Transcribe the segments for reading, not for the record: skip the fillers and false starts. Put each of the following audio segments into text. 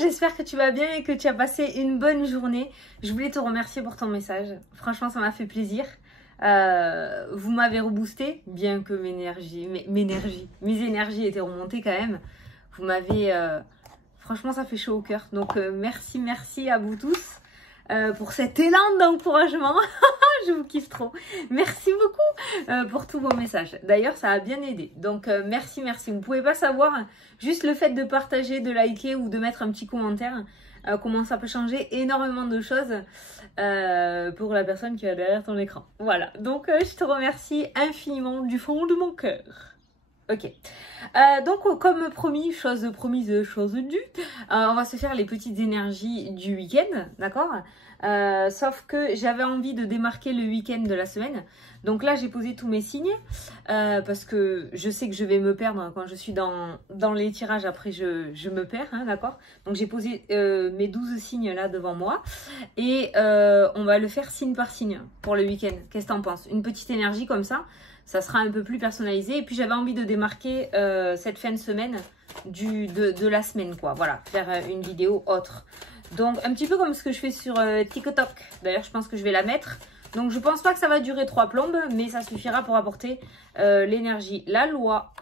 j'espère que tu vas bien et que tu as passé une bonne journée. Je voulais te remercier pour ton message. Franchement, ça m'a fait plaisir. Vous m'avez reboosté, bien que mes énergies étaient remontées quand même. Vous m'avez... franchement, ça fait chaud au cœur. Donc, merci à vous tous pour cet élan d'encouragement. Je vous kiffe trop. Merci beaucoup pour tous vos messages. D'ailleurs, ça a bien aidé. Donc, merci. Vous pouvez pas savoir, juste le fait de partager, de liker ou de mettre un petit commentaire, comment ça peut changer énormément de choses pour la personne qui est derrière ton écran. Voilà. Donc, je te remercie infiniment du fond de mon cœur. Ok. Donc, comme promis, chose promise, chose due, on va se faire les petites énergies du week-end, d'accord? Sauf que j'avais envie de démarquer le week-end de la semaine. Donc là, j'ai posé tous mes signes parce que je sais que je vais me perdre quand je suis dans les tirages. Après, je me perds, hein, d'accord? Donc, j'ai posé mes 12 signes là devant moi et on va le faire signe par signe pour le week-end. Qu'est-ce que t'en penses? Une petite énergie comme ça. Ça sera un peu plus personnalisé. Et puis, j'avais envie de démarquer cette fin de semaine de la semaine, quoi. Voilà, faire une vidéo autre. Donc, un petit peu comme ce que je fais sur TikTok. D'ailleurs, je pense que je vais la mettre. Donc, je pense pas que ça va durer 3 plombes, mais ça suffira pour apporter l'énergie. La loi,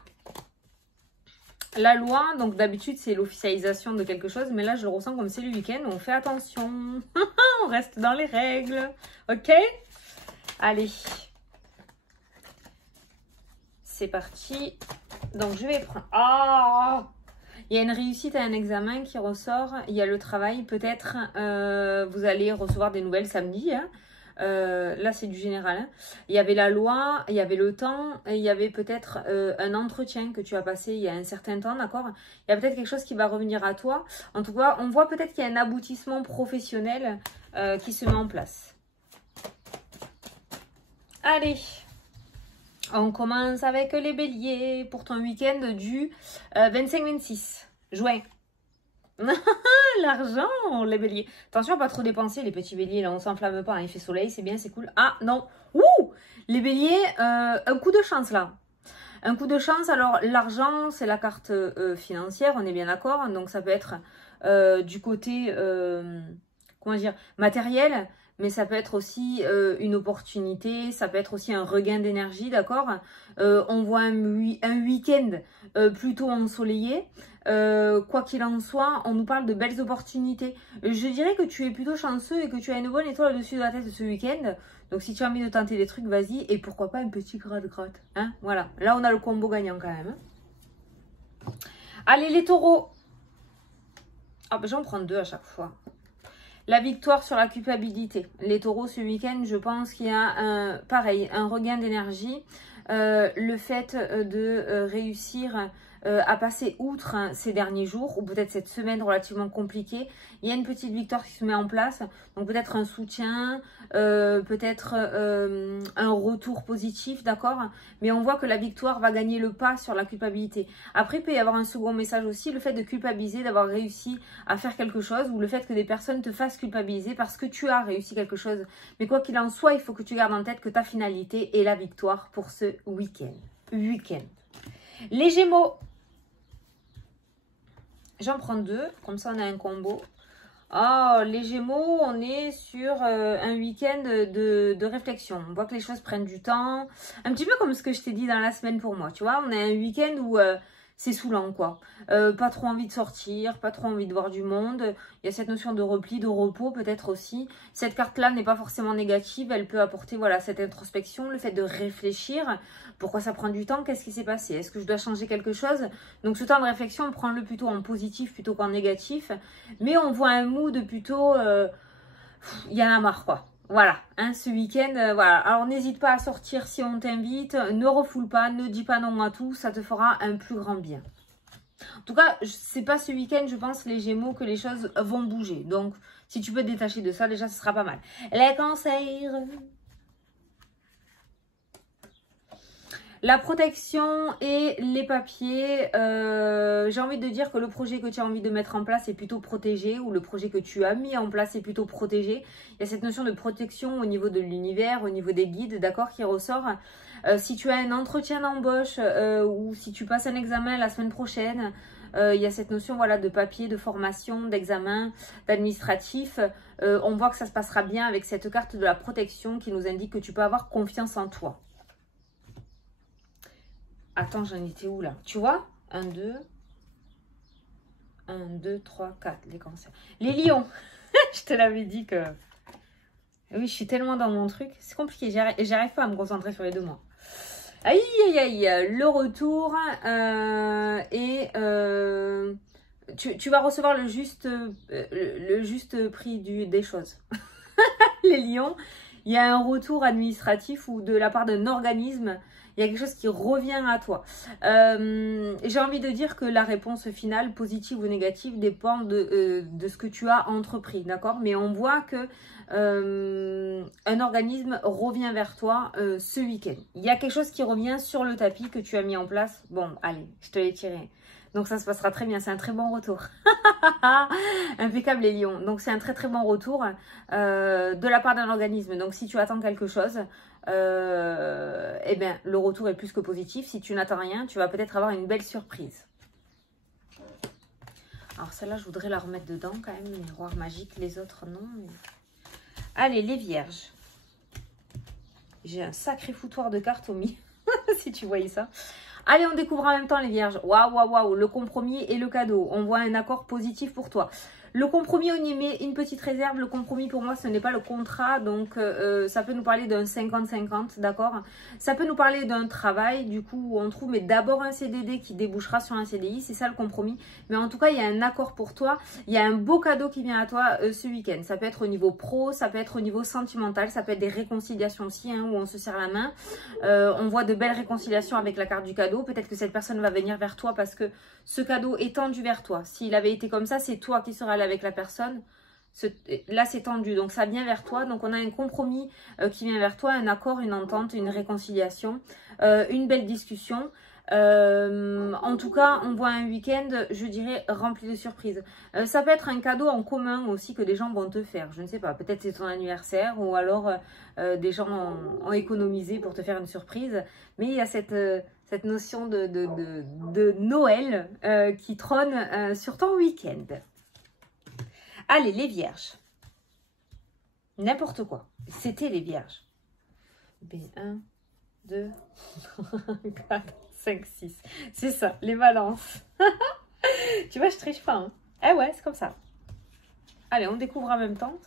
donc d'habitude, c'est l'officialisation de quelque chose. Mais là, je le ressens comme c'est le week-end. On fait attention. On reste dans les règles. Ok? Allez. C'est parti. Donc, je vais prendre... Ah! Il y a une réussite à un examen qui ressort. Il y a le travail. Peut-être vous allez recevoir des nouvelles samedi. Hein. Là, c'est du général. Hein. Il y avait la loi, il y avait le temps. Et il y avait peut-être un entretien que tu as passé il y a un certain temps. D'accord? Il y a peut-être quelque chose qui va revenir à toi. En tout cas, on voit peut-être qu'il y a un aboutissement professionnel qui se met en place. Allez! On commence avec les béliers pour ton week-end du 25-26 juin. L'argent, les béliers. Attention à pas trop dépenser, les petits béliers. Là, on s'enflamme pas. Hein, il fait soleil, c'est bien, c'est cool. Ah, non. Ouh, les béliers, un coup de chance, là. Un coup de chance. Alors, l'argent, c'est la carte financière, on est bien d'accord. Donc, ça peut être du côté, comment dire, matériel. Mais ça peut être aussi une opportunité, ça peut être aussi un regain d'énergie, d'accord? On voit un week-end plutôt ensoleillé. Quoi qu'il en soit, on nous parle de belles opportunités. Je dirais que tu es plutôt chanceux et que tu as une bonne étoile au-dessus de la tête ce week-end. Donc si tu as envie de tenter des trucs, vas-y. Et pourquoi pas un petit gratte-gratte. Hein, voilà, là on a le combo gagnant quand même. Hein. Allez les taureaux. Ah ben j'en prends 2 à chaque fois. La victoire sur la culpabilité. Les taureaux, ce week-end, je pense qu'il y a pareil, un regain d'énergie. Le fait de réussir à passer outre ces derniers jours, ou peut-être cette semaine relativement compliquée, il y a une petite victoire qui se met en place. Donc peut-être un soutien, peut-être un retour positif, d'accord? Mais on voit que la victoire va gagner le pas sur la culpabilité. Après, il peut y avoir un second message aussi, le fait de culpabiliser, d'avoir réussi à faire quelque chose, ou le fait que des personnes te fassent culpabiliser parce que tu as réussi quelque chose. Mais quoi qu'il en soit, il faut que tu gardes en tête que ta finalité est la victoire pour ce week-end. Les Gémeaux. J'en prends 2, comme ça on a un combo. Oh, les Gémeaux, on est sur un week-end de réflexion. On voit que les choses prennent du temps. Un petit peu comme ce que je t'ai dit dans la semaine pour moi. Tu vois, on a un week-end où c'est saoulant, quoi. Pas trop envie de sortir, pas trop envie de voir du monde. Il y a cette notion de repli, de repos peut-être aussi. Cette carte-là n'est pas forcément négative. Elle peut apporter voilà cette introspection, le fait de réfléchir. Pourquoi ça prend du temps? Qu'est-ce qui s'est passé? Est-ce que je dois changer quelque chose? Donc ce temps de réflexion, on prend le plutôt en positif plutôt qu'en négatif. Mais on voit un mood plutôt... il y en a marre, quoi. Voilà, hein, ce week-end, voilà. Alors, n'hésite pas à sortir si on t'invite. Ne refoule pas, ne dis pas non à tout. Ça te fera un plus grand bien. En tout cas, c'est pas ce week-end, je pense, les Gémeaux, que les choses vont bouger. Donc, si tu peux te détacher de ça, déjà, ce sera pas mal. Les cancers. La protection et les papiers, j'ai envie de dire que le projet que tu as envie de mettre en place est plutôt protégé, ou le projet que tu as mis en place est plutôt protégé. Il y a cette notion de protection au niveau de l'univers, au niveau des guides, d'accord, qui ressort. Si tu as un entretien d'embauche ou si tu passes un examen la semaine prochaine, il y a cette notion voilà, de papier, de formation, d'examen, d'administratif. On voit que ça se passera bien avec cette carte de la protection qui nous indique que tu peux avoir confiance en toi. Attends, j'en étais où là? Tu vois? 1, 2, 3, 4, les cancers. Les lions, je te l'avais dit que... Oui, je suis tellement dans mon truc. C'est compliqué, j'arrive pas à me concentrer sur les deux mois. Aïe, aïe, aïe, le retour tu vas recevoir le juste prix des choses. Les lions, il y a un retour administratif ou de la part d'un organisme, il y a quelque chose qui revient à toi. J'ai envie de dire que la réponse finale, positive ou négative, dépend de ce que tu as entrepris, d'accord? Mais on voit que un organisme revient vers toi ce week-end. Il y a quelque chose qui revient sur le tapis que tu as mis en place. Bon, allez, je te l'ai tiré. Donc ça se passera très bien, c'est un très bon retour. Impeccable les lions. Donc c'est un très très bon retour de la part d'un organisme. Donc si tu attends quelque chose, eh bien le retour est plus que positif. Si tu n'attends rien, tu vas peut-être avoir une belle surprise. Alors celle-là, je voudrais la remettre dedans quand même, le miroir magique. Les autres, non. Mais... Allez, les vierges. J'ai un sacré foutoir de cartes au milieu, si tu voyais ça. Allez, on découvre en même temps les vierges. Waouh, waouh, waouh, le compromis et le cadeau. On voit un accord positif pour toi. Le compromis, on y met une petite réserve. Le compromis, pour moi, ce n'est pas le contrat. Donc, ça peut nous parler d'un 50-50, d'accord? Ça peut nous parler d'un travail, du coup, où on trouve, mais d'abord un CDD qui débouchera sur un CDI. C'est ça le compromis. Mais en tout cas, il y a un accord pour toi. Il y a un beau cadeau qui vient à toi ce week-end. Ça peut être au niveau pro, ça peut être au niveau sentimental, ça peut être des réconciliations aussi, hein, où on se serre la main. On voit de belles réconciliations avec la carte du cadeau. Peut-être que cette personne va venir vers toi parce que ce cadeau est tendu vers toi. S'il avait été comme ça, c'est toi qui seras avec la personne. Là, c'est tendu, donc ça vient vers toi. Donc, on a un compromis qui vient vers toi, un accord, une entente, une réconciliation, une belle discussion. En tout cas, on voit un week-end, je dirais, rempli de surprises. Ça peut être un cadeau en commun aussi que des gens vont te faire. Je ne sais pas, peut-être c'est ton anniversaire ou alors des gens ont économisé pour te faire une surprise. Mais il y a cette notion de Noël qui trône sur ton week-end. Allez, les vierges. N'importe quoi. C'était les vierges. B1, 2, 4, 5, 6. C'est ça, les balances. Tu vois, je triche pas. Hein. Eh ouais, c'est comme ça. Allez, on découvre en même temps.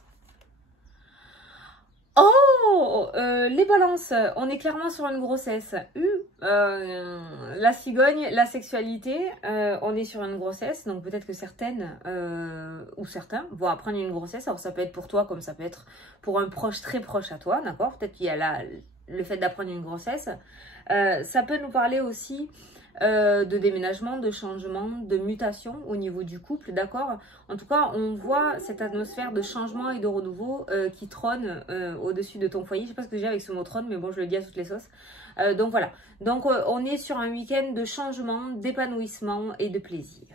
Oh, les balances, on est clairement sur une grossesse. La cigogne, la sexualité, on est sur une grossesse. Donc peut-être que certaines ou certains vont apprendre une grossesse. Alors ça peut être pour toi comme ça peut être pour un proche très proche à toi, d'accord? Peut-être qu'il y a le fait d'apprendre une grossesse. Ça peut nous parler aussi de déménagement, de changement, de mutation au niveau du couple, d'accord? En tout cas, on voit cette atmosphère de changement et de renouveau qui trône au-dessus de ton foyer. Je sais pas ce que j'ai avec ce mot trône, mais bon, je le dis à toutes les sauces. Donc voilà. Donc on est sur un week-end de changement, d'épanouissement et de plaisir.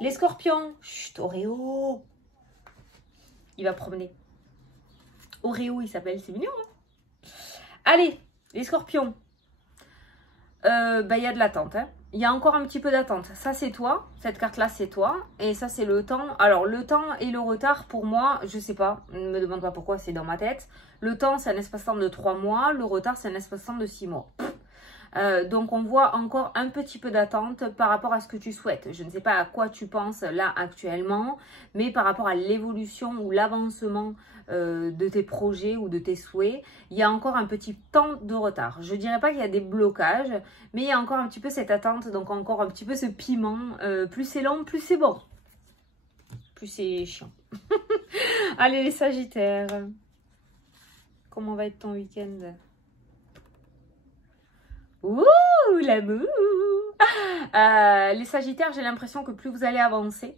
Les scorpions, chut, Oreo. Il va promener. Oreo, il s'appelle, c'est mignon, hein? Allez, les scorpions. Il y a de l'attente. Hein. Il y a encore un petit peu d'attente. Ça, c'est toi. Cette carte-là, c'est toi. Et ça, c'est le temps. Alors, le temps et le retard, pour moi, je sais pas. Ne me demande pas pourquoi, c'est dans ma tête. Le temps, c'est un espace-temps de 3 mois. Le retard, c'est un espace-temps de 6 mois. Donc, on voit encore un petit peu d'attente par rapport à ce que tu souhaites. Je ne sais pas à quoi tu penses là actuellement, mais par rapport à l'évolution ou l'avancement de tes projets ou de tes souhaits, il y a encore un petit temps de retard. Je ne dirais pas qu'il y a des blocages, mais il y a encore un petit peu cette attente, donc encore un petit peu ce piment. Plus c'est long, plus c'est bon. Plus c'est chiant. Allez, les Sagittaires. Comment va être ton week-end ? Ouh, l'amour. Les Sagittaires, j'ai l'impression que plus vous allez avancer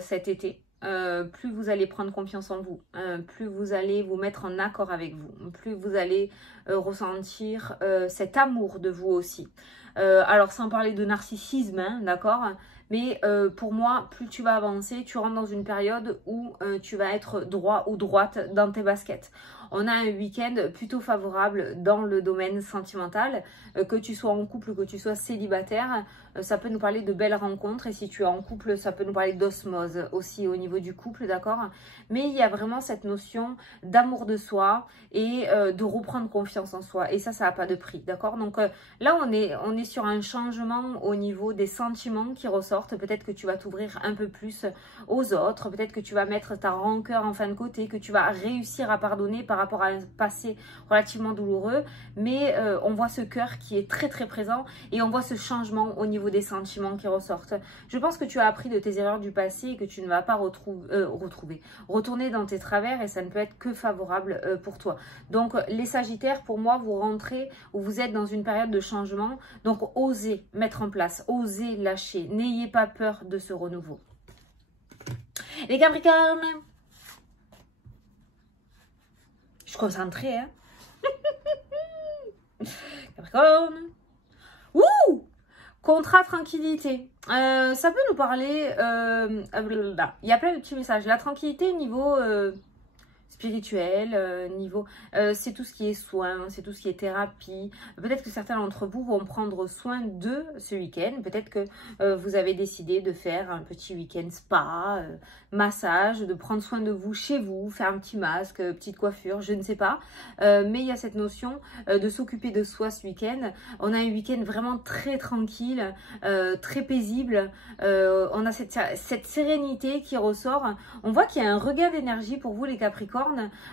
cet été, plus vous allez prendre confiance en vous, plus vous allez vous mettre en accord avec vous, plus vous allez ressentir cet amour de vous aussi. Alors, sans parler de narcissisme, hein, d'accord ? Mais pour moi, plus tu vas avancer, tu rentres dans une période où tu vas être droit ou droite dans tes baskets. on a un week-end plutôt favorable dans le domaine sentimental, que tu sois en couple, que tu sois célibataire, ça peut nous parler de belles rencontres, et si tu es en couple, ça peut nous parler d'osmose aussi au niveau du couple, d'accord? Mais il y a vraiment cette notion d'amour de soi et de reprendre confiance en soi, et ça n'a pas de prix, d'accord? Donc là, on est sur un changement au niveau des sentiments qui ressortent. Peut-être que tu vas t'ouvrir un peu plus aux autres, peut-être que tu vas mettre ta rancœur en fin de côté, que tu vas réussir à pardonner par rapport à un passé relativement douloureux, mais on voit ce cœur qui est très très présent, et on voit ce changement au niveau des sentiments qui ressortent. Je pense que tu as appris de tes erreurs du passé et que tu ne vas pas retourner dans tes travers, et ça ne peut être que favorable pour toi. Donc les Sagittaires, pour moi, vous rentrez ou vous êtes dans une période de changement, donc osez mettre en place, osez lâcher, n'ayez pas peur de ce renouveau. Les Capricornes, je suis concentrée, hein. Capricorne, ouh, contrat tranquillité. Ça peut nous parler, il y a plein de petits messages. La tranquillité niveau spirituel, c'est tout ce qui est soin, c'est tout ce qui est thérapie. Peut-être que certains d'entre vous vont prendre soin de ce week-end. Peut-être que vous avez décidé de faire un petit week-end spa, massage, de prendre soin de vous chez vous, faire un petit masque, petite coiffure, je ne sais pas. Mais il y a cette notion de s'occuper de soi ce week-end. On a un week-end vraiment très tranquille, très paisible. On a cette sérénité qui ressort. On voit qu'il y a un regain d'énergie pour vous les Capricornes.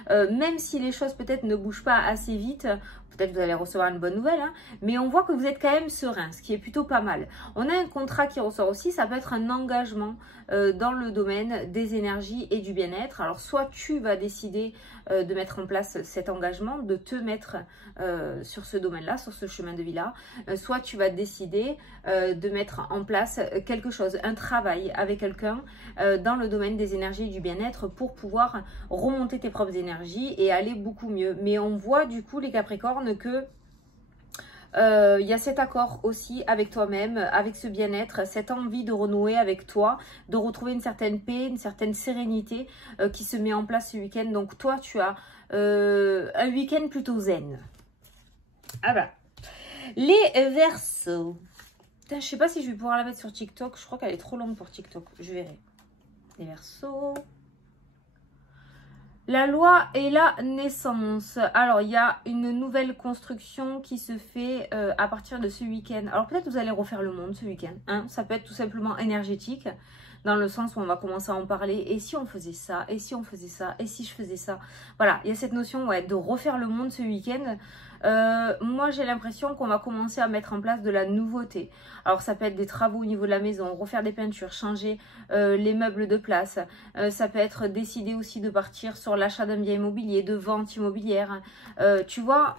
Même si les choses peut-être ne bougent pas assez vite, peut-être que vous allez recevoir une bonne nouvelle, hein, mais on voit que vous êtes quand même serein, ce qui est plutôt pas mal. On a un contrat qui ressort aussi, ça peut être un engagement dans le domaine des énergies et du bien-être. Alors soit tu vas décider de mettre en place cet engagement, de te mettre sur ce domaine-là, sur ce chemin de vie-là, soit tu vas décider de mettre en place quelque chose, un travail avec quelqu'un dans le domaine des énergies et du bien-être pour pouvoir remonter tes propres énergies et aller beaucoup mieux. Mais on voit du coup les Capricornes que il y a cet accord aussi avec toi-même, avec ce bien-être, cette envie de renouer avec toi, de retrouver une certaine paix, une certaine sérénité qui se met en place ce week-end. Donc toi, tu as un week-end plutôt zen. Ah bah, les Verseaux. Putain, je sais pas si je vais pouvoir la mettre sur TikTok. Je crois qu'elle est trop longue pour TikTok. Je verrai. Les Verseaux. La loi et la naissance. Alors, il y a une nouvelle construction qui se fait à partir de ce week-end. Alors, peut-être vous allez refaire le monde ce week-end. Hein, ça peut être tout simplement énergétique, dans le sens où on va commencer à en parler. Et si on faisait ça? Et si on faisait ça? Et si je faisais ça? Voilà, il y a cette notion de refaire le monde ce week-end. Moi, j'ai l'impression qu'on va commencer à mettre en place de la nouveauté. Alors, ça peut être des travaux au niveau de la maison, refaire des peintures, changer les meubles de place. Ça peut être décider aussi de partir sur l'achat d'un bien immobilier, de vente immobilière. Tu vois,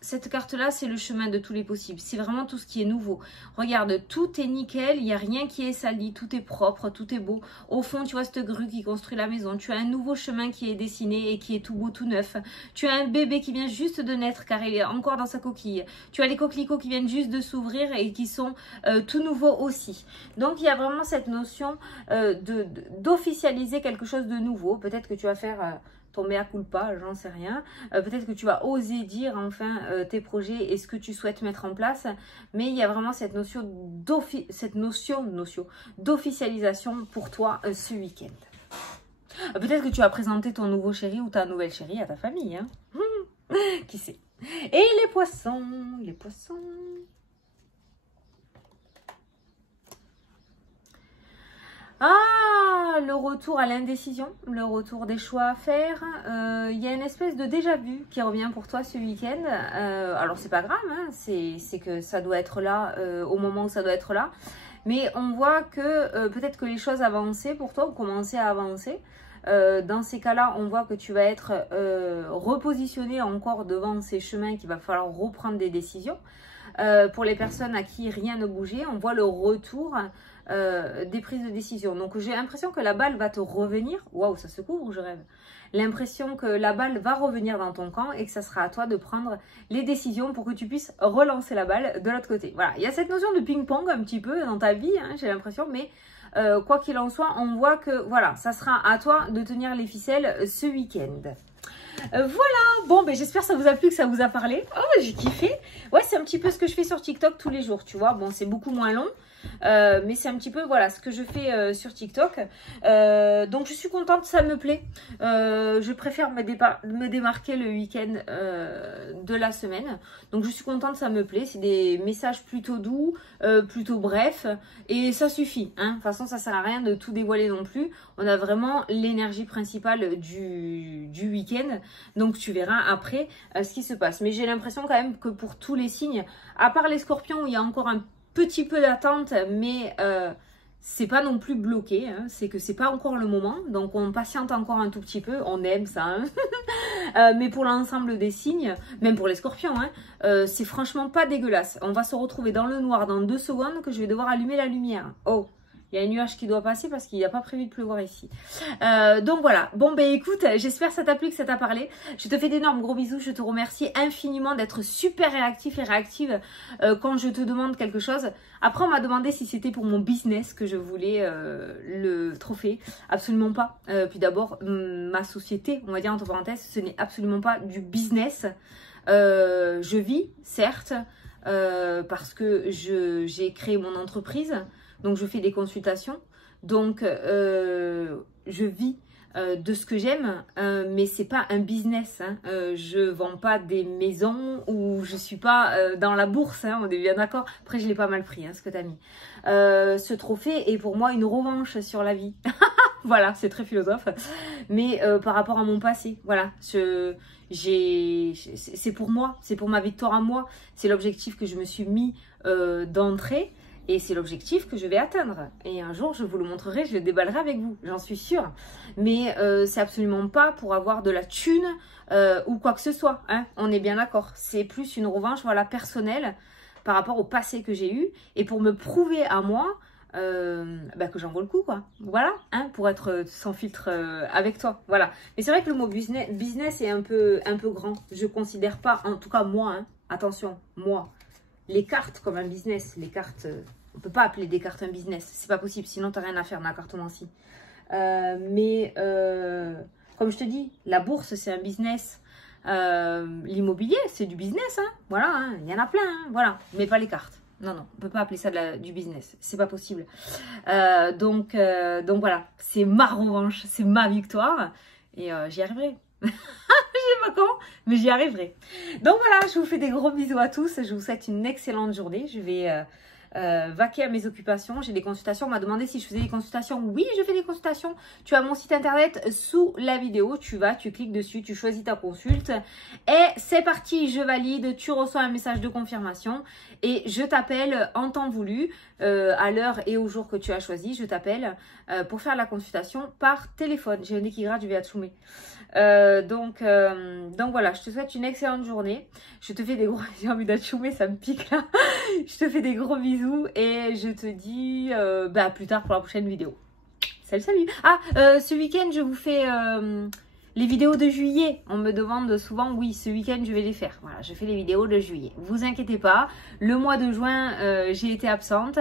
cette carte-là, c'est le chemin de tous les possibles. C'est vraiment tout ce qui est nouveau. Regarde, tout est nickel, il n'y a rien qui est sali, tout est propre, tout est beau. Au fond, tu vois cette grue qui construit la maison. Tu as un nouveau chemin qui est dessiné et qui est tout beau, tout neuf. Tu as un bébé qui vient juste de naître car il est encore dans sa coquille. Tu as les coquelicots qui viennent juste de s'ouvrir et qui sont tout nouveaux aussi. Donc, il y a vraiment cette notion d'officialiser quelque chose de nouveau. Peut-être que tu vas faire... ton mea culpa, j'en sais rien. Peut-être que tu vas oser dire enfin tes projets et ce que tu souhaites mettre en place. Mais il y a vraiment cette notion d'officialisation pour toi ce week-end. Peut-être que tu vas présenter ton nouveau chéri ou ta nouvelle chérie à ta famille. Hein. Qui sait? Et les poissons, les poissons... Ah, le retour à l'indécision, le retour des choix à faire. Il y a une espèce de déjà-vu qui revient pour toi ce week-end. Alors, c'est pas grave, hein, c'est que ça doit être là au moment où ça doit être là. Mais on voit que peut-être que les choses avançaient pour toi ou commençaient à avancer. Dans ces cas-là, on voit que tu vas être repositionné encore devant ces chemins qu'il va falloir reprendre des décisions. Pour les personnes à qui rien ne bougeait, on voit le retour des prises de décision. Donc j'ai l'impression que la balle va te revenir. Waouh, ça se couvre ou je rêve? L'impression que la balle va revenir dans ton camp et que ça sera à toi de prendre les décisions pour que tu puisses relancer la balle de l'autre côté. Voilà, il y a cette notion de ping-pong un petit peu dans ta vie, hein, j'ai l'impression, mais quoi qu'il en soit, on voit que voilà, ça sera à toi de tenir les ficelles ce week-end. Voilà, bon, ben j'espère que ça vous a plu, que ça vous a parlé. Oh, j'ai kiffé. Ouais, c'est un petit peu ce que je fais sur TikTok tous les jours, tu vois. Bon, c'est beaucoup moins long. Mais c'est un petit peu voilà ce que je fais sur TikTok. Donc je suis contente, ça me plaît. Je préfère me démarquer le week-end de la semaine. Donc je suis contente, ça me plaît. C'est des messages plutôt doux, plutôt brefs. Et ça suffit. Hein. De toute façon, ça sert à rien de tout dévoiler non plus. On a vraiment l'énergie principale du week-end. Donc tu verras après ce qui se passe. Mais j'ai l'impression quand même que pour tous les signes, à part les scorpions où il y a encore un petit peu d'attente, mais c'est pas non plus bloqué, hein. C'est que c'est pas encore le moment, donc on patiente encore un tout petit peu, on aime ça, hein. Mais pour l'ensemble des signes, même pour les scorpions, hein, c'est franchement pas dégueulasse. On va se retrouver dans le noir dans 2 secondes que je vais devoir allumer la lumière. Oh, il y a un nuage qui doit passer parce qu'il n'y a pas prévu de pleuvoir ici. Donc voilà. Bon, ben écoute, j'espère que ça t'a plu, que ça t'a parlé. Je te fais d'énormes gros bisous. Je te remercie infiniment d'être super réactif et réactive quand je te demande quelque chose. Après, on m'a demandé si c'était pour mon business que je voulais le trophée. Absolument pas. Puis d'abord, ma société, on va dire entre parenthèses, ce n'est absolument pas du business. Je vis, certes, parce que j'ai créé mon entreprise. Donc, je fais des consultations. Donc, je vis de ce que j'aime, mais c'est pas un business. Hein. Je vends pas des maisons ou je suis pas dans la bourse. Hein, on est bien d'accord. Après, je l'ai pas mal pris, hein, ce que tu as mis. Ce trophée est pour moi une revanche sur la vie. Voilà, c'est très philosophe. Mais par rapport à mon passé, voilà. C'est pour moi, c'est pour ma victoire à moi. C'est l'objectif que je me suis mis d'entrée. Et c'est l'objectif que je vais atteindre. Et un jour, je vous le montrerai, je le déballerai avec vous, j'en suis sûre. Mais c'est absolument pas pour avoir de la thune ou quoi que ce soit. Hein. On est bien d'accord. C'est plus une revanche voilà, personnelle par rapport au passé que j'ai eu. Et pour me prouver à moi bah, que j'en vaux le coup, quoi. Voilà, hein, pour être sans filtre avec toi. Voilà. Mais c'est vrai que le mot business est un peu grand. Je considère pas, en tout cas moi, hein, attention, moi, les cartes comme un business. Les cartes, on peut pas appeler des cartes un business. C'est pas possible, sinon tu n'as rien à faire dans la cartomancie. Mais comme je te dis, la bourse, c'est un business. L'immobilier, c'est du business. Hein. Voilà, hein, il y en a plein. Hein, voilà, mais pas les cartes. Non, non, on peut pas appeler ça du business. C'est pas possible. Donc voilà, c'est ma revanche, c'est ma victoire. Et j'y arriverai. Je sais pas comment, mais j'y arriverai. Donc voilà, je vous fais des gros bisous à tous. Je vous souhaite une excellente journée. Je vais vaquer à mes occupations. J'ai des consultations. On m'a demandé si je faisais des consultations. Oui, je fais des consultations. Tu as mon site internet sous la vidéo. Tu vas, tu cliques dessus, tu choisis ta consulte. Et c'est parti, je valide. Tu reçois un message de confirmation. Et je t'appelle en temps voulu, à l'heure et au jour que tu as choisi. Je t'appelle pour faire la consultation par téléphone. J'ai un nez qui gratte, je vais atchoumer. Donc voilà, je te souhaite une excellente journée. Je te fais des gros... J'ai envie d'atchoumer, ça me pique là. Je te fais des gros bisous et je te dis à plus tard pour la prochaine vidéo. Salut, salut. Ah, ce week-end, je vous fais les vidéos de juillet. On me demande souvent, oui, ce week-end, je vais les faire. Voilà, je fais les vidéos de juillet. Vous inquiétez pas, le mois de juin, j'ai été absente,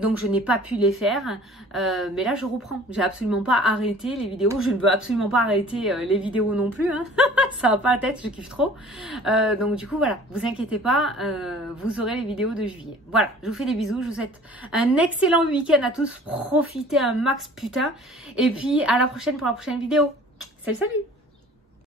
donc je n'ai pas pu les faire. Mais là, je reprends. J'ai absolument pas arrêté les vidéos. Je ne veux absolument pas arrêter les vidéos non plus. Hein. Ça va pas la tête, je kiffe trop. Donc du coup, voilà, vous inquiétez pas, vous aurez les vidéos de juillet. Voilà, je vous fais des bisous. Je vous souhaite un excellent week-end à tous. Profitez un max, putain. Et puis, à la prochaine pour la prochaine vidéo. Salut, salut!